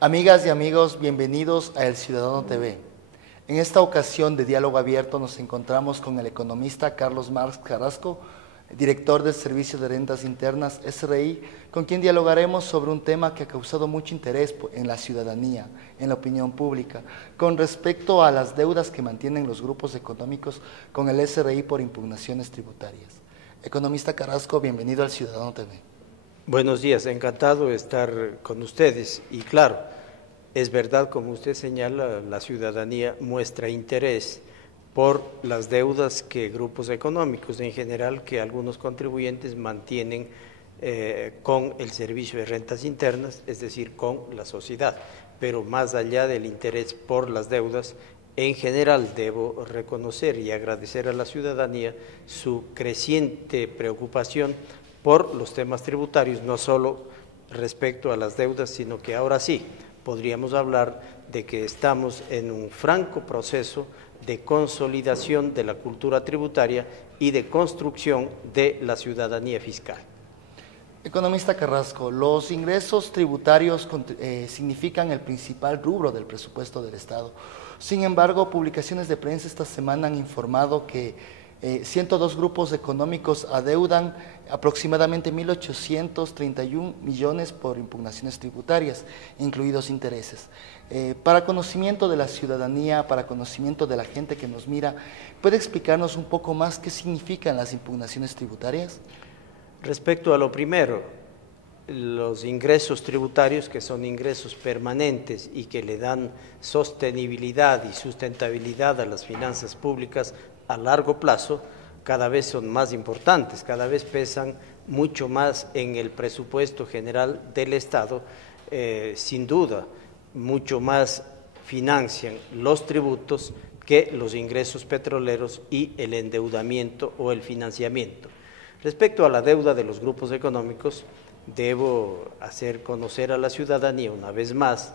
Amigas y amigos, bienvenidos a El Ciudadano TV. En esta ocasión de Diálogo Abierto nos encontramos con el economista Carlos Marx Carrasco, director del Servicio de Rentas Internas SRI, con quien dialogaremos sobre un tema que ha causado mucho interés en la ciudadanía, en la opinión pública, con respecto a las deudas que mantienen los grupos económicos con el SRI por impugnaciones tributarias. Economista Carrasco, bienvenido al Ciudadano TV. Buenos días, encantado de estar con ustedes y claro, es verdad, como usted señala, la ciudadanía muestra interés por las deudas que grupos económicos en general, que algunos contribuyentes mantienen con el Servicio de Rentas Internas, es decir, con la sociedad. Pero más allá del interés por las deudas, en general debo reconocer y agradecer a la ciudadanía su creciente preocupación por los temas tributarios, no solo respecto a las deudas, sino que ahora sí podríamos hablar de que estamos en un franco proceso de consolidación de la cultura tributaria y de construcción de la ciudadanía fiscal. Economista Carrasco, los ingresos tributarios significan el principal rubro del presupuesto del Estado. Sin embargo, publicaciones de prensa esta semana han informado que 102 grupos económicos adeudan aproximadamente 1.831 millones por impugnaciones tributarias, incluidos intereses. Para conocimiento de la ciudadanía, para conocimiento de la gente que nos mira, ¿puede explicarnos un poco más qué significan las impugnaciones tributarias? Respecto a lo primero, los ingresos tributarios, que son ingresos permanentes y que le dan sostenibilidad y sustentabilidad a las finanzas públicas a largo plazo, cada vez son más importantes, cada vez pesan mucho más en el presupuesto general del Estado, sin duda, mucho más financian los tributos que los ingresos petroleros y el endeudamiento o el financiamiento. Respecto a la deuda de los grupos económicos, debo hacer conocer a la ciudadanía una vez más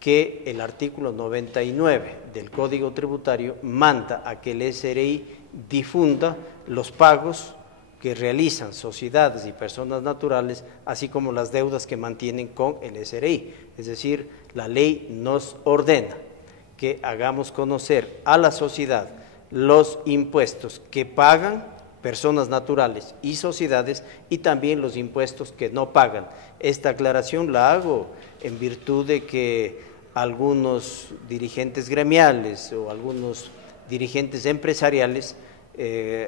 que el artículo 99 del Código Tributario manda a que el SRI difunda los pagos que realizan sociedades y personas naturales, así como las deudas que mantienen con el SRI. Es decir, la ley nos ordena que hagamos conocer a la sociedad los impuestos que pagan personas naturales y sociedades y también los impuestos que no pagan. Esta aclaración la hago en virtud de que algunos dirigentes gremiales o algunos dirigentes empresariales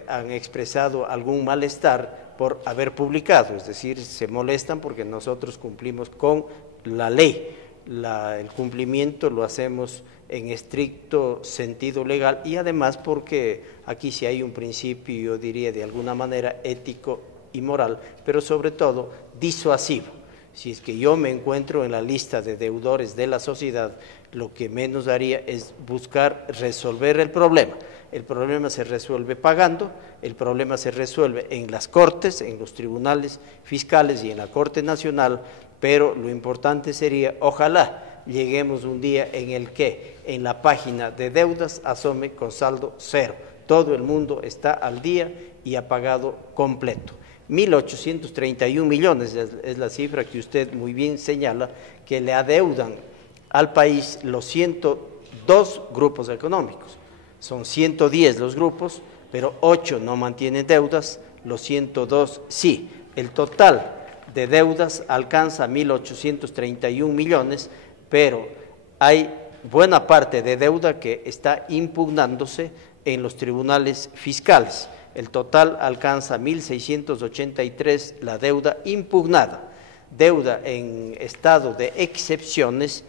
han expresado algún malestar por haber publicado, es decir, se molestan porque nosotros cumplimos con la ley. El cumplimiento lo hacemos en estricto sentido legal y además porque aquí sí hay un principio, yo diría de alguna manera ético y moral, pero sobre todo disuasivo. Si es que yo me encuentro en la lista de deudores de la sociedad, lo que menos haría es buscar resolver el problema. El problema se resuelve pagando, el problema se resuelve en las cortes, en los tribunales fiscales y en la Corte Nacional, pero lo importante sería, ojalá lleguemos un día en el que en la página de deudas asome con saldo cero. Todo el mundo está al día y ha pagado completo. 1.831 millones es la cifra que usted muy bien señala, que le adeudan al país los 102 grupos económicos. Son 110 los grupos, pero 8 no mantienen deudas, los 102 sí. El total de deudas alcanza 1.831 millones, pero hay buena parte de deuda que está impugnándose en los tribunales fiscales. El total alcanza 1.683 la deuda impugnada. Deuda en estado de excepciones,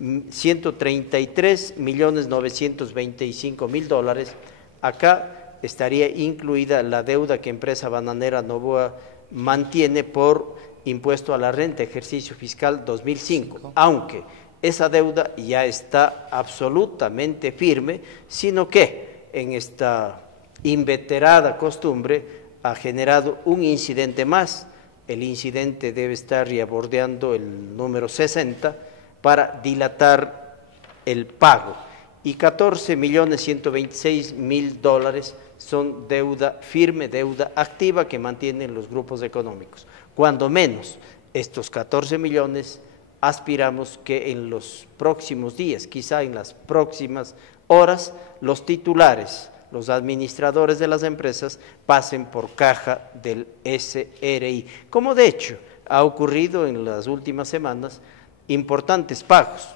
133.925.000 dólares. Acá estaría incluida la deuda que Empresa Bananera Novoa mantiene por impuesto a la renta, ejercicio fiscal 2005, aunque esa deuda ya está absolutamente firme, sino que en esta inveterada costumbre ha generado un incidente más. El incidente debe estar ya bordeando el número 60 para dilatar el pago y 14.126.000 dólares son deuda firme, deuda activa que mantienen los grupos económicos. Cuando menos estos 14 millones aspiramos que en los próximos días, quizá en las próximas horas, los titulares, los administradores de las empresas pasen por caja del SRI, como de hecho ha ocurrido en las últimas semanas importantes pagos.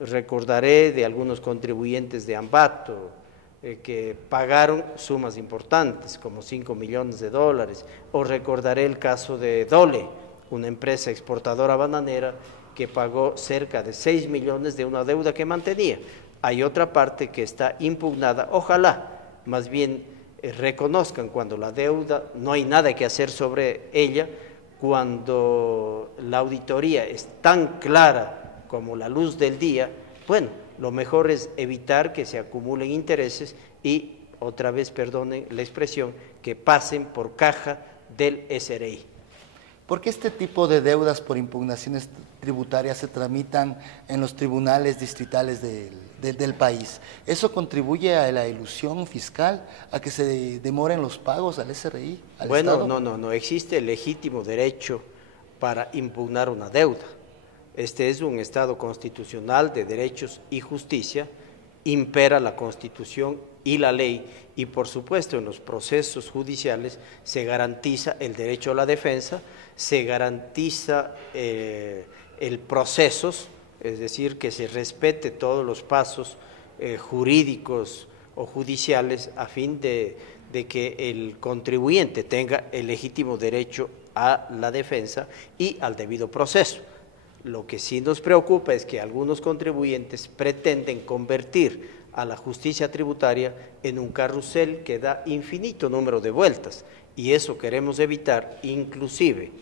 Recordaré de algunos contribuyentes de Ambato que pagaron sumas importantes, como $5 millones, o recordaré el caso de Dole, una empresa exportadora bananera que pagó cerca de 6 millones de una deuda que mantenía. Hay otra parte que está impugnada, ojalá más bien reconozcan cuando la deuda, no hay nada que hacer sobre ella, cuando la auditoría es tan clara como la luz del día, bueno, lo mejor es evitar que se acumulen intereses y, otra vez, perdonen la expresión, que pasen por caja del SRI. ¿Por qué este tipo de deudas por impugnaciones tributarias se tramitan en los tribunales distritales del país? ¿Eso contribuye a la ilusión fiscal, a que se demoren los pagos al SRI, al Estado? No existe el legítimo derecho para impugnar una deuda. Este es un Estado constitucional de derechos y justicia, impera la Constitución y la ley, y por supuesto en los procesos judiciales se garantiza el derecho a la defensa, se garantiza el procesos, es decir, que se respete todos los pasos jurídicos o judiciales a fin de que el contribuyente tenga el legítimo derecho a la defensa y al debido proceso. Lo que sí nos preocupa es que algunos contribuyentes pretenden convertir a la justicia tributaria en un carrusel que da infinito número de vueltas, y eso queremos evitar. Inclusive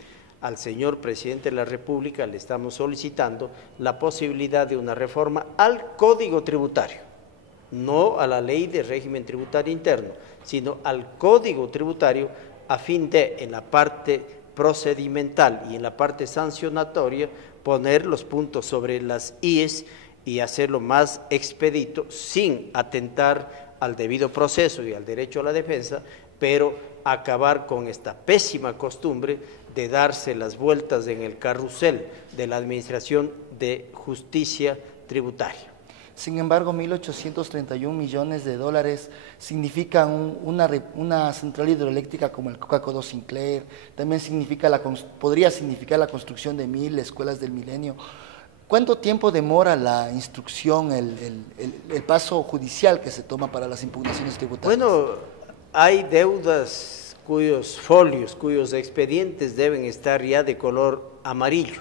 al señor presidente de la República le estamos solicitando la posibilidad de una reforma al Código Tributario, no a la Ley de Régimen Tributario Interno, sino al Código Tributario, a fin de, en la parte procedimental y en la parte sancionatoria, poner los puntos sobre las IES y hacerlo más expedito, sin atentar al debido proceso y al derecho a la defensa, pero acabar con esta pésima costumbre de darse las vueltas en el carrusel de la Administración de Justicia Tributaria. Sin embargo, 1.831 millones de dólares significan una central hidroeléctrica como el Coca-Cola Sinclair, también podría significar la construcción de 1.000 escuelas del milenio. ¿Cuánto tiempo demora la instrucción, el paso judicial que se toma para las impugnaciones tributarias? Bueno, hay deudas cuyos folios, cuyos expedientes deben estar ya de color amarillo.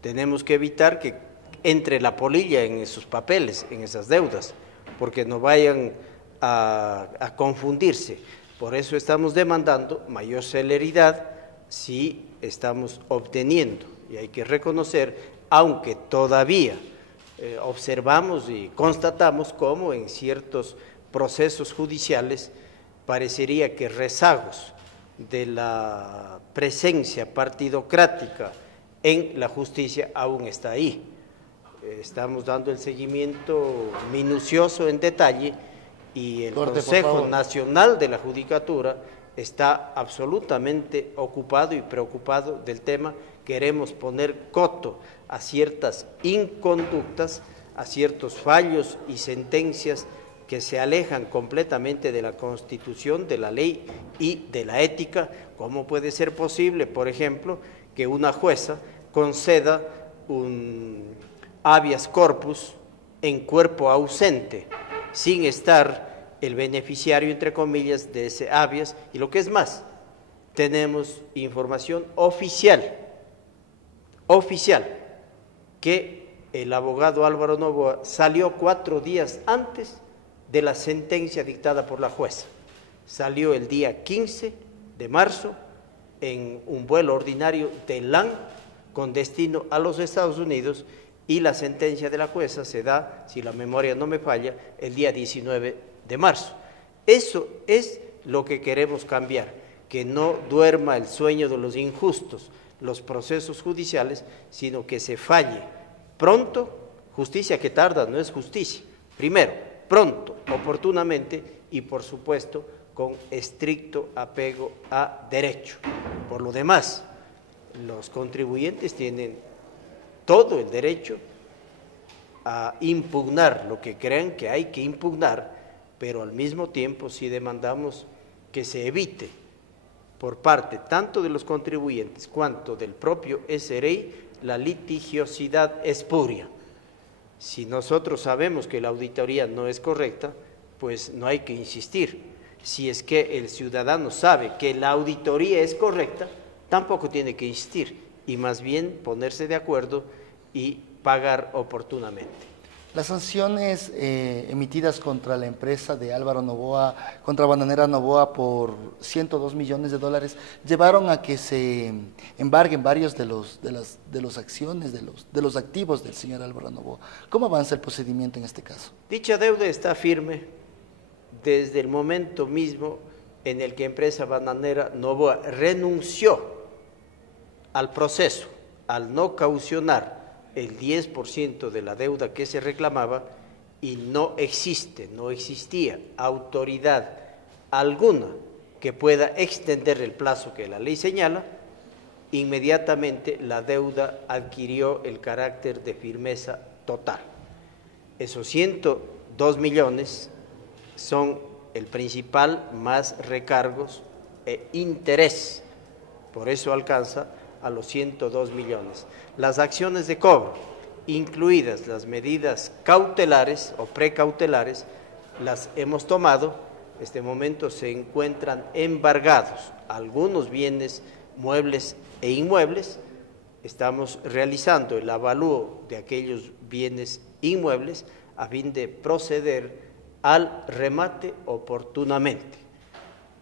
Tenemos que evitar que entre la polilla en esos papeles, en esas deudas, porque no vayan a confundirse. Por eso estamos demandando mayor celeridad si estamos obteniendo, y hay que reconocer, aunque todavía observamos y constatamos cómo en ciertos procesos judiciales parecería que rezagos de la presencia partidocrática en la justicia aún está ahí. Estamos dando el seguimiento minucioso en detalle y el Consejo Nacional de la Judicatura está absolutamente ocupado y preocupado del tema. Queremos poner coto a ciertas inconductas, a ciertos fallos y sentencias que se alejan completamente de la Constitución, de la ley y de la ética. ¿Cómo puede ser posible, por ejemplo, que una jueza conceda un habeas corpus en cuerpo ausente, sin estar el beneficiario, entre comillas, de ese habeas? Y lo que es más, tenemos información oficial, que el abogado Álvaro Noboa salió 4 días antes de la sentencia dictada por la jueza. Salió el día 15 de marzo en un vuelo ordinario de LAN con destino a los Estados Unidos, y la sentencia de la jueza se da, si la memoria no me falla, el día 19 de marzo. Eso es lo que queremos cambiar, que no duerma el sueño de los injustos los procesos judiciales, sino que se falle pronto. Justicia que tarda no es justicia. Primero, pronto, oportunamente y, por supuesto, con estricto apego a derecho. Por lo demás, los contribuyentes tienen todo el derecho a impugnar lo que crean que hay que impugnar, pero al mismo tiempo sí demandamos que se evite por parte tanto de los contribuyentes cuanto del propio SRI la litigiosidad espuria. Si nosotros sabemos que la auditoría no es correcta, pues no hay que insistir. Si es que el ciudadano sabe que la auditoría es correcta, tampoco tiene que insistir y más bien ponerse de acuerdo y pagar oportunamente. Las sanciones emitidas contra la empresa de Álvaro Noboa, contra Bananera Noboa por 102 millones de dólares, llevaron a que se embarguen varios de los acciones, de los activos del señor Álvaro Noboa. ¿Cómo avanza el procedimiento en este caso? Dicha deuda está firme desde el momento mismo en el que empresa Bananera Noboa renunció al proceso, al no caucionar el 10% de la deuda que se reclamaba y no existía autoridad alguna que pueda extender el plazo que la ley señala, inmediatamente la deuda adquirió el carácter de firmeza total. Esos 102 millones son el principal más recargos e interés, por eso alcanza a los 102 millones. Las acciones de cobro, incluidas las medidas cautelares o precautelares, las hemos tomado. En este momento se encuentran embargados algunos bienes muebles e inmuebles. Estamos realizando el avalúo de aquellos bienes inmuebles a fin de proceder al remate oportunamente.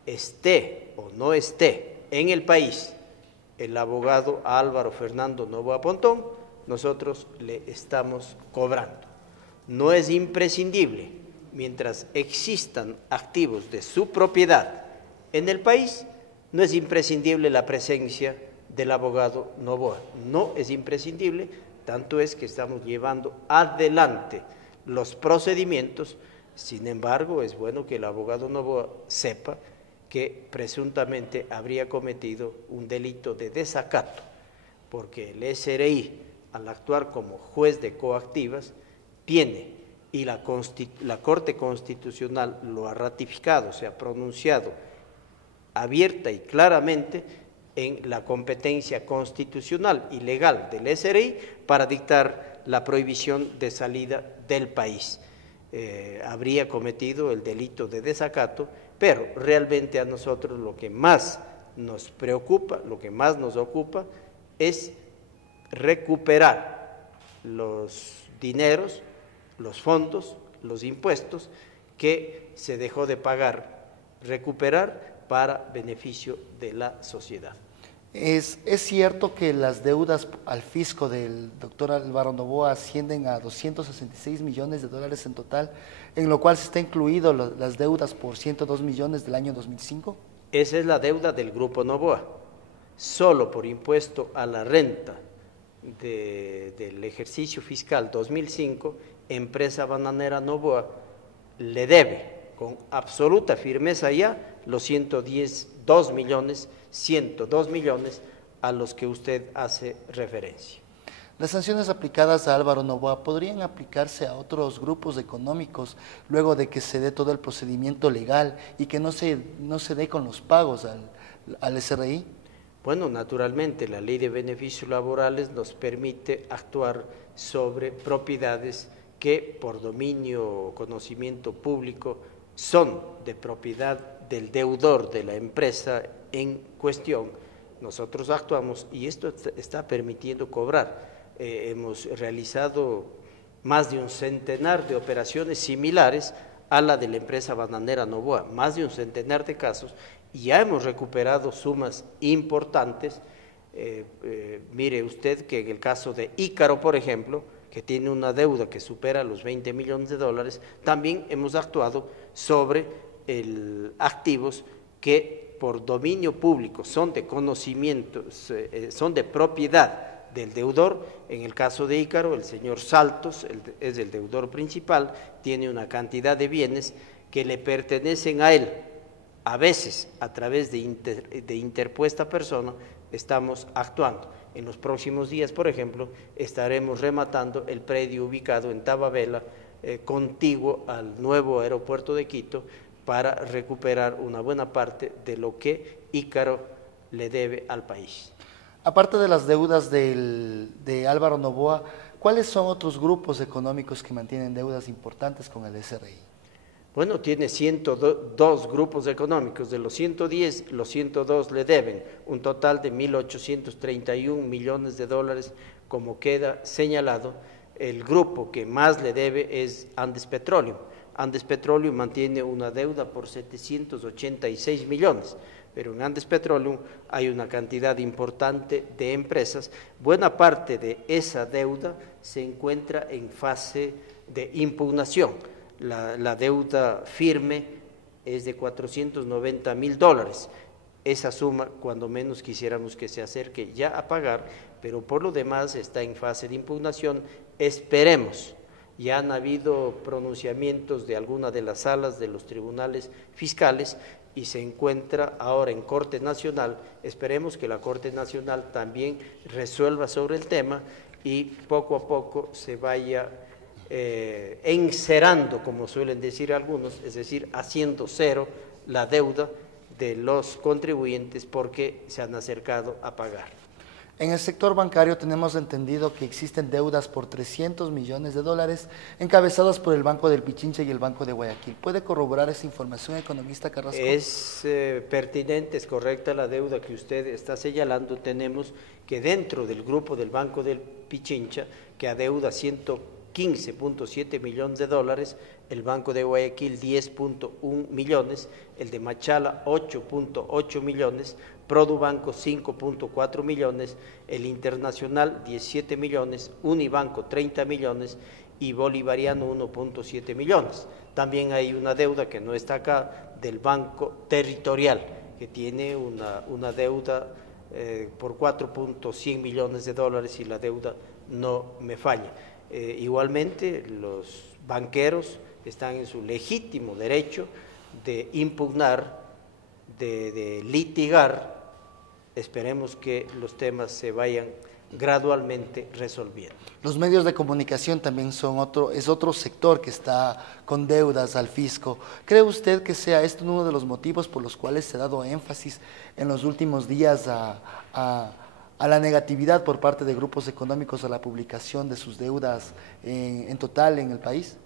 Esté o no esté en el país el abogado Álvaro Fernando Noboa Pontón, nosotros le estamos cobrando. No es imprescindible, mientras existan activos de su propiedad en el país, no es imprescindible la presencia del abogado Noboa. No es imprescindible, tanto es que estamos llevando adelante los procedimientos. Sin embargo, es bueno que el abogado Noboa sepa que presuntamente habría cometido un delito de desacato, porque el SRI, al actuar como juez de coactivas, tiene, y la Corte Constitucional lo ha ratificado, se ha pronunciado abierta y claramente en la competencia constitucional y legal del SRI para dictar la prohibición de salida del país. Habría cometido el delito de desacato, pero realmente a nosotros lo que más nos preocupa, lo que más nos ocupa es recuperar los dineros, los fondos, los impuestos que se dejó de pagar, recuperar para beneficio de la sociedad. ¿Es cierto que las deudas al fisco del doctor Álvaro Noboa ascienden a 266 millones de dólares en total, en lo cual se está incluido las deudas por 102 millones del año 2005? Esa es la deuda del Grupo Noboa. Solo por impuesto a la renta del ejercicio fiscal 2005, empresa Bananera Noboa le debe con absoluta firmeza ya los 102 millones a los que usted hace referencia. ¿Las sanciones aplicadas a Álvaro Noboa podrían aplicarse a otros grupos económicos luego de que se dé todo el procedimiento legal y que no se dé con los pagos al SRI? Bueno, naturalmente la Ley de Beneficios Laborales nos permite actuar sobre propiedades que por dominio o conocimiento público son de propiedad del deudor de la empresa en cuestión. Nosotros actuamos y esto está permitiendo cobrar. Hemos realizado más de un centenar de operaciones similares a la de la empresa Bananera Noboa, más de un centenar de casos, y ya hemos recuperado sumas importantes. Mire usted que en el caso de Ícaro, por ejemplo, que tiene una deuda que supera los 20 millones de dólares, también hemos actuado sobre activos que por dominio público son de conocimiento, son de propiedad del deudor. En el caso de Ícaro, el señor Saltos es el deudor principal, tiene una cantidad de bienes que le pertenecen a él. A veces, a través de interpuesta persona, estamos actuando. En los próximos días, por ejemplo, estaremos rematando el predio ubicado en Tababela, contiguo al nuevo aeropuerto de Quito, para recuperar una buena parte de lo que Ícaro le debe al país. Aparte de las deudas de Álvaro Noboa, ¿cuáles son otros grupos económicos que mantienen deudas importantes con el SRI? Bueno, tiene 102 grupos económicos, de los 110, los 102 le deben un total de 1.831 millones de dólares, como queda señalado. El grupo que más le debe es Andes Petroleum. Andes Petroleum mantiene una deuda por 786 millones, pero en Andes Petroleum hay una cantidad importante de empresas. Buena parte de esa deuda se encuentra en fase de impugnación. La deuda firme es de 490.000 dólares. Esa suma, cuando menos quisiéramos que se acerque ya a pagar, pero por lo demás está en fase de impugnación. Esperemos. Ya han habido pronunciamientos de alguna de las salas de los tribunales fiscales y se encuentra ahora en Corte Nacional. Esperemos que la Corte Nacional también resuelva sobre el tema y poco a poco se vaya encerando, como suelen decir algunos, es decir, haciendo cero la deuda de los contribuyentes porque se han acercado a pagar. En el sector bancario tenemos entendido que existen deudas por 300 millones de dólares encabezadas por el Banco del Pichincha y el Banco de Guayaquil. ¿Puede corroborar esa información, economista Carrasco? Es pertinente, es correcta la deuda que usted está señalando. Tenemos que dentro del grupo del Banco del Pichincha, que adeuda 115.7 millones de dólares, el Banco de Guayaquil 10.1 millones, el de Machala 8.8 millones, Produbanco 5.4 millones, el Internacional 17 millones, Unibanco 30 millones y Bolivariano 1.7 millones. También hay una deuda que no está acá del Banco Territorial, que tiene una deuda por 4.100 millones de dólares y la deuda no me falla. Igualmente, los banqueros están en su legítimo derecho de impugnar, de litigar. Esperemos que los temas se vayan gradualmente resolviendo. Los medios de comunicación también es otro sector que está con deudas al fisco. ¿Cree usted que sea esto uno de los motivos por los cuales se ha dado énfasis en los últimos días a la negatividad por parte de grupos económicos a la publicación de sus deudas en total en el país?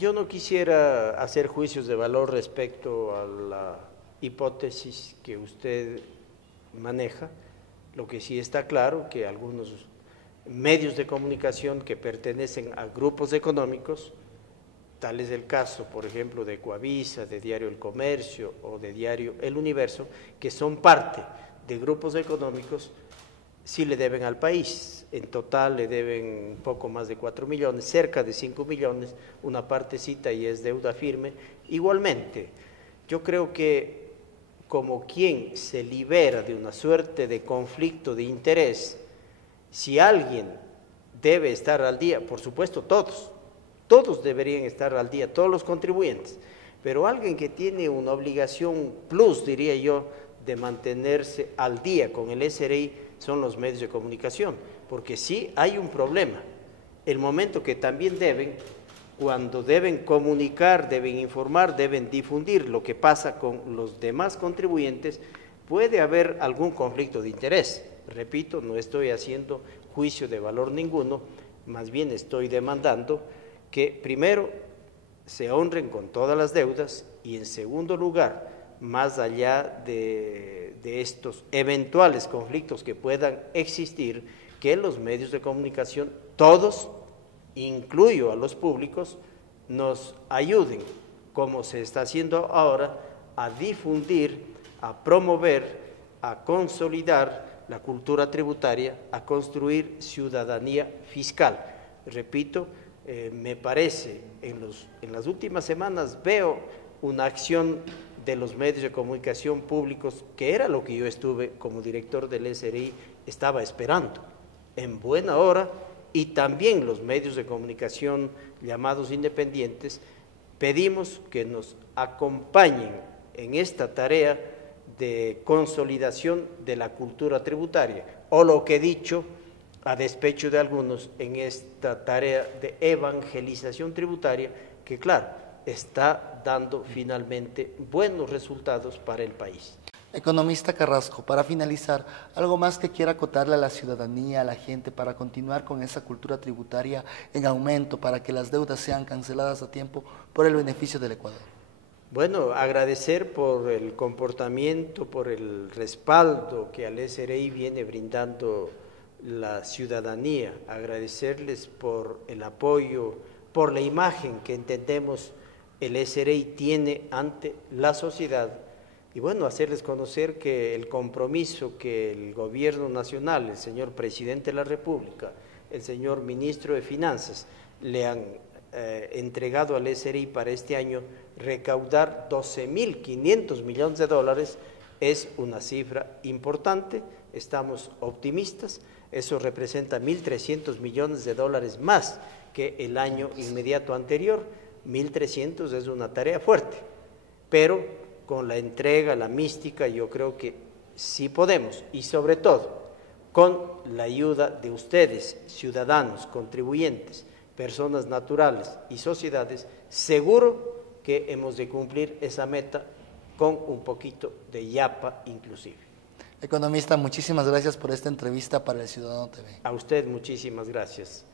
Yo no quisiera hacer juicios de valor respecto a la hipótesis que usted maneja. Lo que sí está claro que algunos medios de comunicación que pertenecen a grupos económicos, tal es el caso, por ejemplo, de Coavisa, de Diario El Comercio o de Diario El Universo, que son parte de grupos económicos, sí le deben al país. En total le deben un poco más de 4 millones, cerca de 5 millones, una partecita y es deuda firme. Igualmente, yo creo que como quien se libera de una suerte de conflicto de interés, si alguien debe estar al día, por supuesto todos deberían estar al día, todos los contribuyentes, pero alguien que tiene una obligación plus, diría yo, de mantenerse al día con el SRI son los medios de comunicación, porque sí hay un problema. El momento que también cuando deben comunicar, deben informar, deben difundir lo que pasa con los demás contribuyentes, puede haber algún conflicto de interés. Repito, no estoy haciendo juicio de valor ninguno, más bien estoy demandando que primero se honren con todas las deudas y en segundo lugar, más allá de estos eventuales conflictos que puedan existir, que los medios de comunicación, todos, incluyo a los públicos, nos ayuden, como se está haciendo ahora, a difundir, a promover, a consolidar la cultura tributaria, a construir ciudadanía fiscal. Repito, me parece, en las últimas semanas veo una acción de los medios de comunicación públicos, que era lo que yo estuve como director del SRI, estaba esperando, en buena hora, y también los medios de comunicación llamados independientes, pedimos que nos acompañen en esta tarea de consolidación de la cultura tributaria, o lo que he dicho, a despecho de algunos, en esta tarea de evangelización tributaria, que claro, está dando finalmente buenos resultados para el país. Economista Carrasco, para finalizar, ¿algo más que quiera acotarle a la ciudadanía, a la gente, para continuar con esa cultura tributaria en aumento, para que las deudas sean canceladas a tiempo por el beneficio del Ecuador? Bueno, agradecer por el comportamiento, por el respaldo que al SRI viene brindando la ciudadanía, agradecerles por el apoyo, por la imagen que entendemos el SRI tiene ante la sociedad y bueno, hacerles conocer que el compromiso que el gobierno nacional, el señor presidente de la República, el señor ministro de Finanzas le han entregado al SRI para este año recaudar 12.500 millones de dólares es una cifra importante, estamos optimistas. Eso representa 1.300 millones de dólares más que el año inmediato anterior. 1.300 es una tarea fuerte, pero con la entrega, la mística, yo creo que sí podemos, y sobre todo con la ayuda de ustedes, ciudadanos, contribuyentes, personas naturales y sociedades, seguro que hemos de cumplir esa meta con un poquito de yapa inclusive. Economista, muchísimas gracias por esta entrevista para El Ciudadano TV. A usted muchísimas gracias.